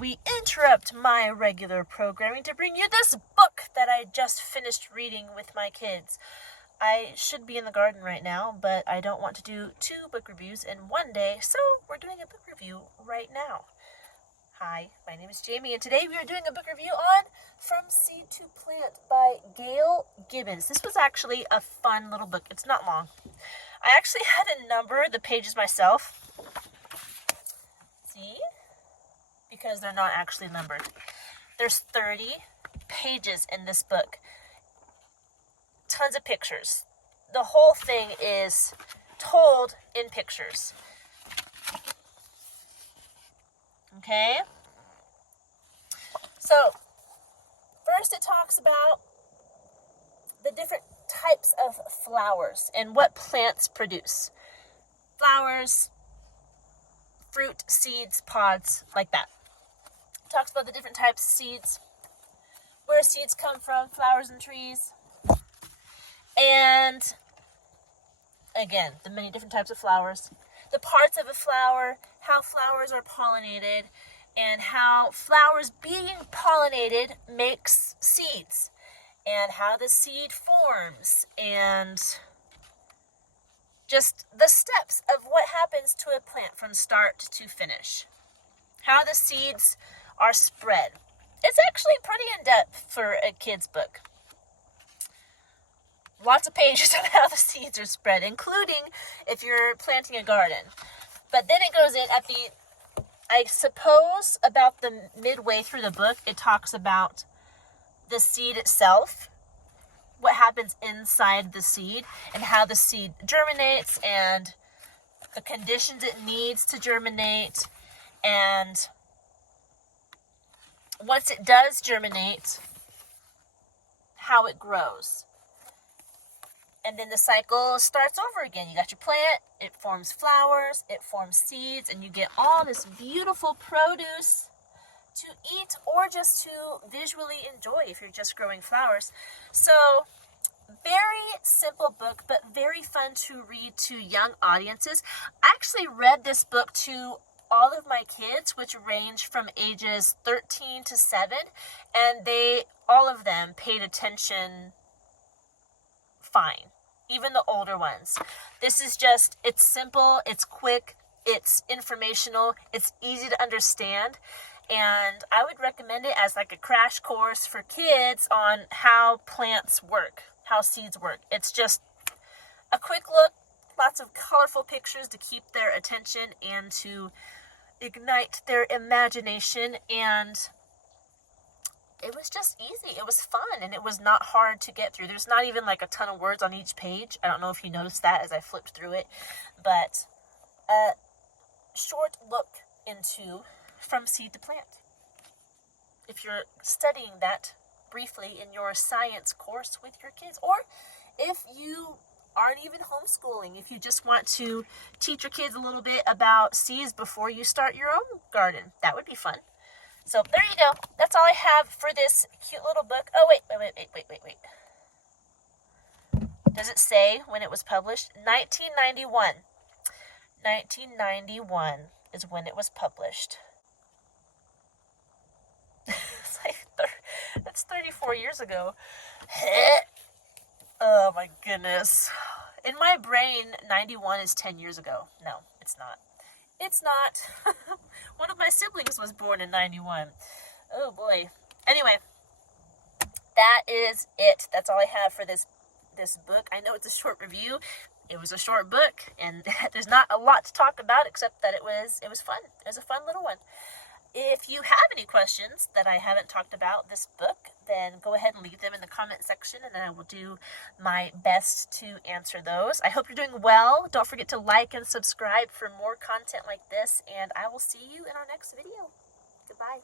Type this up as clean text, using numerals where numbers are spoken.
we interrupt my regular programming to bring you this book that I just finished reading with my kids. I should be in the garden right now, but I don't want to do 2 book reviews in one day, so we're doing a book review right now. Hi, my name is Jamie, and today we are doing a book review on From Seed to Plant by Gail Gibbons. This was actually a fun little book. It's not long. I actually had to number the pages myself. See? Because they're not actually numbered. There's 30 pages in this book. Tons of pictures. The whole thing is told in pictures. Okay? So, first it talks about the different types of flowers and what plants produce. Flowers, fruit, seeds, pods, like that. It talks about the different types of seeds, where seeds come from, flowers and trees. And again, the many different types of flowers, the parts of a flower, how flowers are pollinated, and how flowers being pollinated makes seeds, and how the seed forms, and just the steps of what happens to a plant from start to finish. How the seeds are spread. It's actually pretty in-depth for a kid's book. Lots of pages on how the seeds are spread, including if you're planting a garden. But then it goes in at I suppose about the midway through the book, it talks about the seed itself, what happens inside the seed, and how the seed germinates, and the conditions it needs to germinate, and once it does germinate, how it grows. And then the cycle starts over again. You got your plant, it forms flowers, it forms seeds, and you get all this beautiful produce to eat or just to visually enjoy if you're just growing flowers. So, very simple book, but very fun to read to young audiences. I actually read this book to all of my kids, which range from ages 13 to 7, and all of them paid attention fine, even the older ones. This is it's simple, it's quick, it's informational, it's easy to understand, and I would recommend it as like a crash course for kids on how plants work, how seeds work. It's just a quick look, lots of colorful pictures to keep their attention and to ignite their imagination, and it was just easy. It was fun, and it was not hard to get through. There's not even like a ton of words on each page. I don't know if you noticed that as I flipped through it, but a short look into From Seed to Plant. If you're studying that briefly in your science course with your kids, or if you aren't even homeschooling, if you just want to teach your kids a little bit about seeds before you start your own garden, that would be fun. So there you go. That's all I have for this cute little book. Oh, wait. Does it say when it was published? 1991. 1991 is when it was published. That's 34 years ago. Oh my goodness. In my brain, 91 is 10 years ago. No, it's not. It's not. One of my siblings was born in 91. Oh boy. Anyway, that is it. That's all I have for this book. I know it's a short review. It was a short book, and there's not a lot to talk about except that it was fun. It was a fun little one. If you have any questions that I haven't talked about this book, then go ahead and leave them in the comment section, and then I will do my best to answer those. I hope you're doing well. Don't forget to like and subscribe for more content like this, and I will see you in our next video. Goodbye.